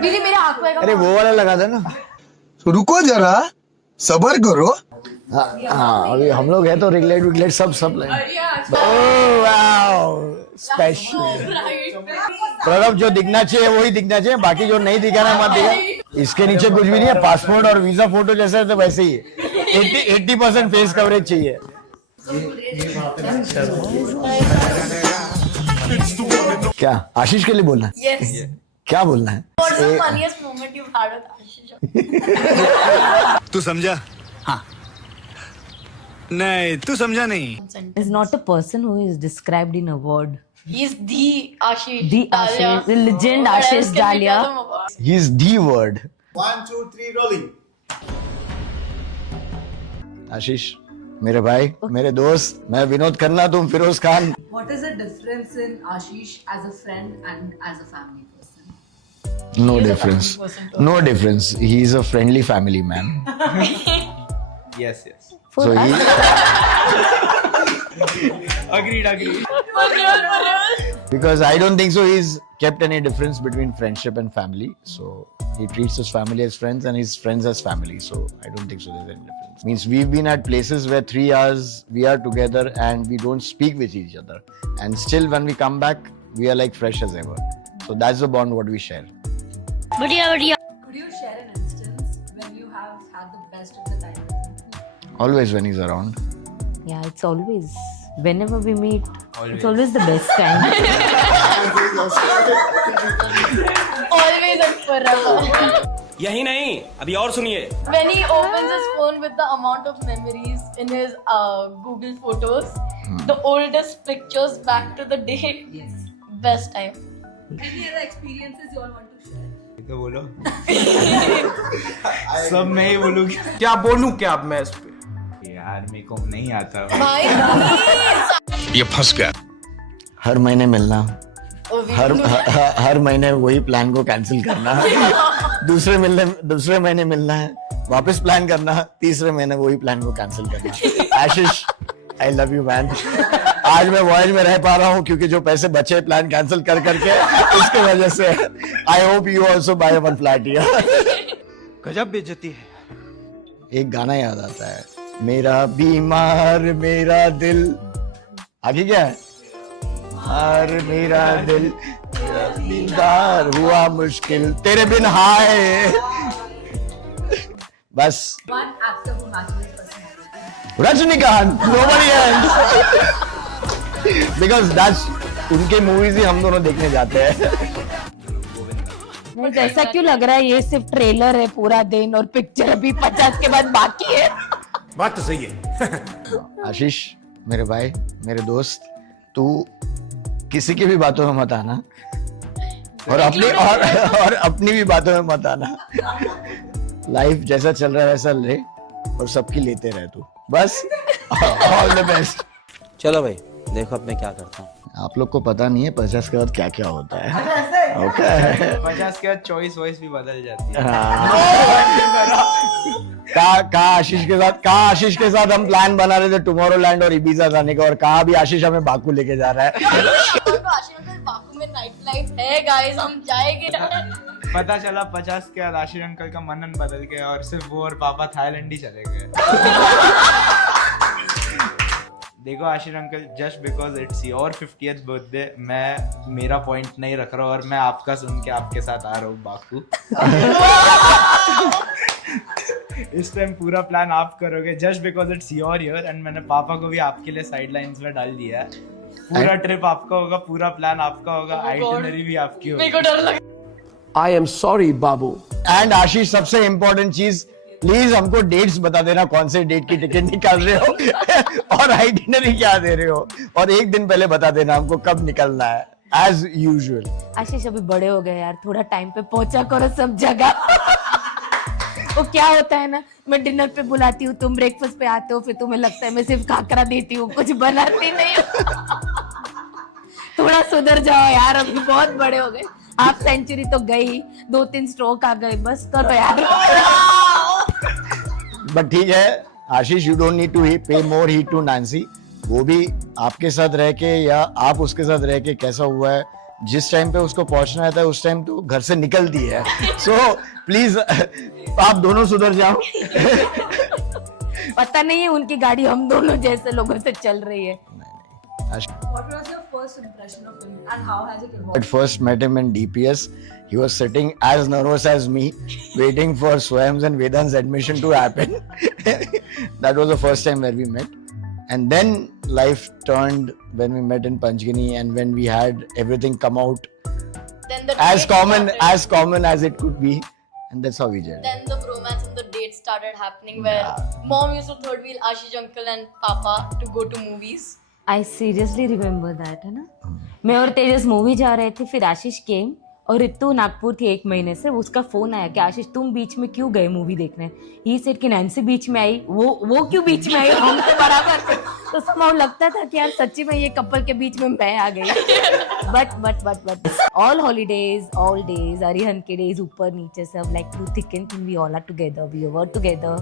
दीदी मेरे आँख में अरे वो वाला लगा देना। रुको जरा, सबर करो। हाँ अभी हम लोग हैं तो रिगलेट विगलेट सब स्पेशल। प्रणव जो दिखना चाहिए वही दिखना चाहिए, बाकी जो नहीं दिखा ना मत दिखा। इसके नीचे कुछ भी नहीं है, पासपोर्ट और वीजा फोटो जैसे है तो वैसे ही है। 80% फेस कवरेज चाहिए। क्या आशीष के लिए बोलना है? Yes. क्या बोलना है? What's the funniest moment you've had with Ashish? तू समझा? हाँ नहीं तू समझा नहीं। Is not a person who is described in a word. He's the Ashish. The Ashish, the legend What else Ashish can we Dalia. tell him about? He is the word. 1 2 3 rolling। आशीष मेरे भाई, मेरे दोस्त, मैं विनोद खन्ना, तुम Firoz Khan. What is the difference in Ashish as a friend and as a family person? No difference. No difference. He is a friendly family man. Yes, yes. So he, Agreed. because I don't think so he's kept any difference between friendship and family. So he treats his family as friends and his friends as family. So I don't think so there's any difference. Means we've been at places where 3 hours we are together and we don't speak with each other. And still when we come back, we are like fresh as ever. So that's the bond what we share. Could you share an instance when you have had the best of the time with him? Always when he's around. Yeah, it's always, whenever we meet, it's always the best time. Always and forever. यही नहीं, अभी और सुनिए। When he opens his phone with the amount of memories in his Google Photos, the oldest pictures back to the day. Yes. Best time. Any other experiences you all want to share? तो बोलो। सब मैं ही बोलूँगा। क्या बोलूँ क्या अब मैं इस पे? यार मेरे को नहीं आता। भाई please. ये फंस गया। हर महीने मिलना, Oh, we हर महीने वही प्लान को कैंसिल करना, दूसरे महीने मिलना है, वापस प्लान करना, तीसरे महीने वही प्लान को कैंसिल करना। आशीष आई लव यू मैन। आज मैं वॉयज में रह पा रहा हूँ क्योंकि जो पैसे बचे प्लान कैंसिल कर करके, उसके वजह से। I hope you also by one flat here. गजब बेइज्जती है। एक गाना याद आता है, मेरा बीमार मेरा दिल, आगे क्या है? और मेरा दिल दीदार हुआ मुश्किल तेरे बिन हाय। बस One actor who matches his personality. Rajinikanth, nobody else. Because that's उनके मूवीज ही हम दोनों देखने जाते हैं। नहीं, ऐसा क्यों लग रहा है ये सिर्फ ट्रेलर है पूरा दिन और पिक्चर अभी 50 के बाद बाकी है? बात तो सही है। आशीष मेरे भाई, मेरे दोस्त, तू किसी की भी बातों में मत आना और अपनी भी बातों में मत आना। लाइफ जैसा चल रहा है वैसा ले और सबकी लेते रहे तू, बस। All the best. चलो भाई, देखो अब मैं क्या करता हूँ। आप लोग को पता नहीं है 50 के बाद क्या क्या होता है। ओके 50 के बाद चॉइस वॉइस भी बदल जाती है। कहा आशीष के साथ हम प्लान बना रहे थे टुमारो लैंड और इबीजा जाने का, और कहा भी आशीष हमें बाकू लेके जा रहा है। आशीष अंकल बाकू में नाइट लाइफ है गाइस, हम जाएंगे। पता चला 50 के बाद आशीष अंकल का मनन बदल गया और सिर्फ वो और पापा थाईलैंड ही चले गए। देखो Ashish uncle, just because it's your 50th birthday, मैं मेरा पॉइंट नहीं रख रहा और मैं आपका सुन के आपके साथ आ रहा हूँ बाकू। इस टाइम पूरा प्लान आप करोगे just because it's your year, and मैंने पापा को भी आपके लिए साइड लाइंस में डाल दिया है। पूरा ट्रिप आपका होगा, पूरा प्लान आपका होगा, आइटिनरी भी आपकी मेरे को होगी। डर लग I am sorry, बाबू। एंड आशीष सबसे इम्पोर्टेंट चीज, प्लीज हमको डेट्स बता देना, कौन से डेट की टिकट निकाल रहे हो और आइटिनरी क्या दे रहे हो, और एक दिन पहले बता देना हमको कब निकलना है, एज यूजुअल। आशीष अभी बड़े हो गए यार, थोड़ा टाइम पे पहुंचा करो सब जगह। वो क्या होता है ना, मैं डिनर पे बुलाती हूँ, तुम ब्रेकफास्ट पे आते हो, फिर तुम्हें लगता है मैं सिर्फ खाकरा देती हूँ, कुछ बनाती नहीं हूँ। थोड़ा सुधर जाओ यार, अभी बहुत बड़े हो गए। हाफ सेंचुरी तो गई, 2-3 स्ट्रोक आ गए, बस करो यार। बट ठीक है आशीष, यू डोंट नीड टू पे मोर हीट टू नैन्सी। वो भी आपके साथ रह के या आप उसके साथ रह के कैसा हुआ है जिस टाइम पे उसको पहुंचना रहता है उस टाइम तो घर से निकलती है. So प्लीज आप दोनों सुधर जाओ. पता नहीं है उनकी गाड़ी हम दोनों जैसे लोगों से चल रही है. What was your first impression of him and how has it evolved? At first met him in DPS. He was sitting as nervous as me, waiting for Swayam's and Vedant's admission to happen. That was the first time where we met. And then life turned when we met in Panchgani and when we had everything come out Then the as date common as it could be. And that's how we did. Then the bromance and the dates started happening where mom used to third wheel Ashish uncle and papa to go to movies. I seriously remember that, है ना. मैं और तेजस movie जा रहे थे, फिर आशीष केम और रितु नागपुर थी 1 महीने से. उसका फोन आया कि आशीष तुम बीच में क्यों गए मूवी देखने. ही सेड कि नैन्सी बीच में आई. वो क्यों बीच में आई, हम तो बराबर थे. तो समाउ लगता था कि यार सच्ची में ये कपल के बीच में मैं आ गई. But all holidays, all days, Arihant के डेज, ऊपर नीचे सब like to thick and thin, we all are together, we were together.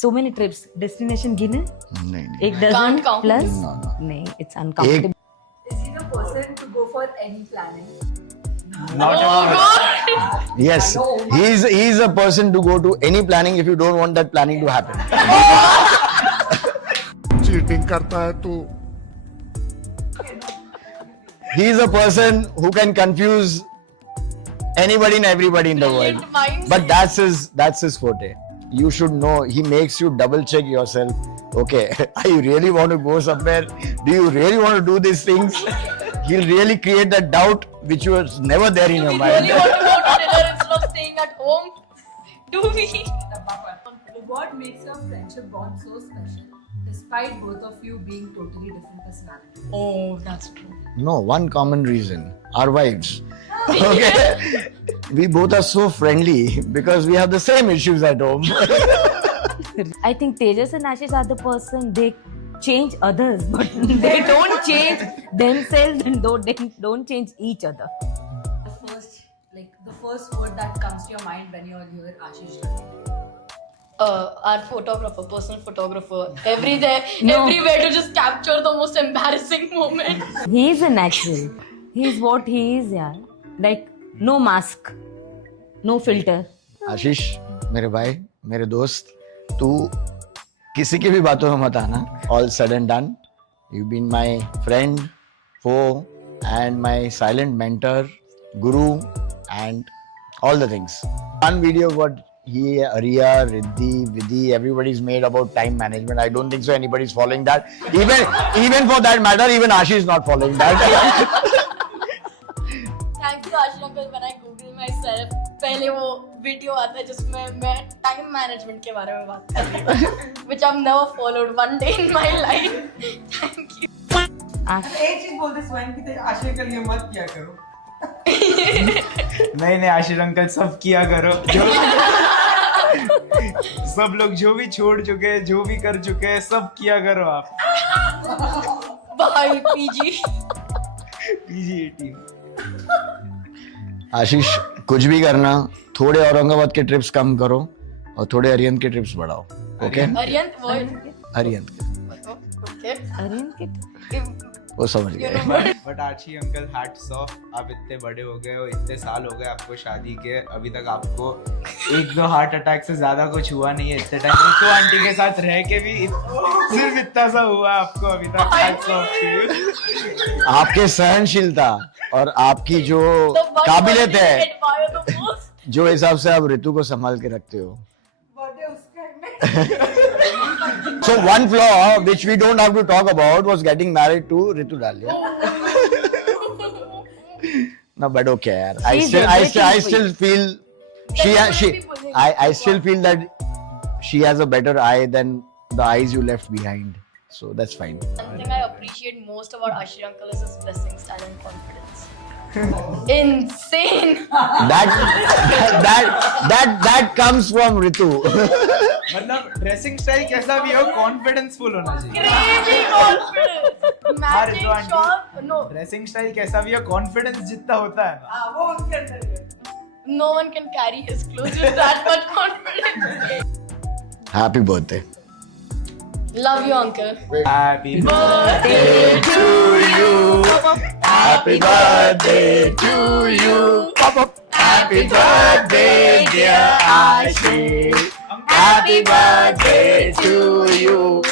So many trips, destination गिने? नहीं. एक dozen Can't count. Plus? No. नहीं, it's uncountable. Is he the person to go for any planning? Not at all. Yes, he's a person to go to any planning if you don't want that planning to happen. Cheating करता है तू. He's a person who can confuse anybody and everybody in the world. Minds. But that's his forte. You should know. He makes you double check yourself. Okay, are you really want to go somewhere? Do you really want to do these things? He'll really create that doubt which was never there in your We mind. really want to go to dinner instead of staying at home. Do we? What makes your friendship bond so special despite both of you being totally different personalities? Oh, that's true. No, one common reason. Our wives. Okay. We both are so friendly because we have the same issues at home. I think Tejas and Ashish are the person, they change others, but they don't change themselves and don't change each other. The first word that comes to your mind when you hear Ashish. Our photographer, personal photographer, everywhere to just capture the most embarrassing moment. He is a natural. He is what he is, yeah. Like no mask, no filter. आशीष, मेरे भाई, मेरे दोस्त, तू किसी की भी बातों में मत आना. All said and done, you've been my friend, foe, and my silent mentor, guru, and all the things. One video what he, Arya, Riddhi, Vidhi, everybody's made about time management. I don't think so anybody's following that. Even for that matter, even Ashish is not following that. Thanks to Ashish uncle, when I Google myself, पहले वो video आता है जिसमें मैं time management के बारे में बात कर रही हूँ, which I've never followed one day in my life. Thank you. एक चीज बोलते स्वयं की आशीष के लिए मत किया करो. नहीं आशीष अंकल सब किया करो. सब लोग जो भी छोड़ चुके हैं, जो भी कर चुके हैं, सब किया करो आप. Bye, PG. PG-18. आशीष, कुछ भी करना, थोड़े औरंगाबाद के ट्रिप्स कम करो और थोड़े अरिहंत के ट्रिप्स बढ़ाओ. ओके? Aryan, अरिहंत के. okay. Aryan kid. वो समझ गए. बट आशी अंकल हैट्स ऑफ. आप इतने बड़े हो गए हो, इतने साल हो गए आपको शादी के, अभी तक आपको 1-2 हार्ट अटैक से ज्यादा कुछ हुआ नहीं है. इतने टाइम रितु आंटी के साथ रह के भी सिर्फ इतना सा हुआ आपको अभी तक. Hats off. आपके सहनशीलता और आपकी जो काबिलियत है, जो हिसाब से आप ऋतु को संभाल के रखते हो. So one flaw which we don't have to talk about was getting married to Ritu Dalia. No, but okay, yaar. I still feel I still feel that she has a better eye than the eyes you left behind. So that's fine. One thing I appreciate most about Ashish uncle is his dressing style and confidence. Insane. That comes from Ritu. मतलब dressing style कैसा भी हो, confidence full होना चाहिए. Crazy confidence. Matching हाँ, Ritu shot. No. Dressing style कैसा भी हो, कॉन्फिडेंस जितना होता है ना, वो उनके अंदर है. No one can carry his clothes with that much confidence. Happy birthday. Love you, uncle. Happy birthday to you. Happy birthday to you. Happy birthday, dear Ashish. Happy birthday to you.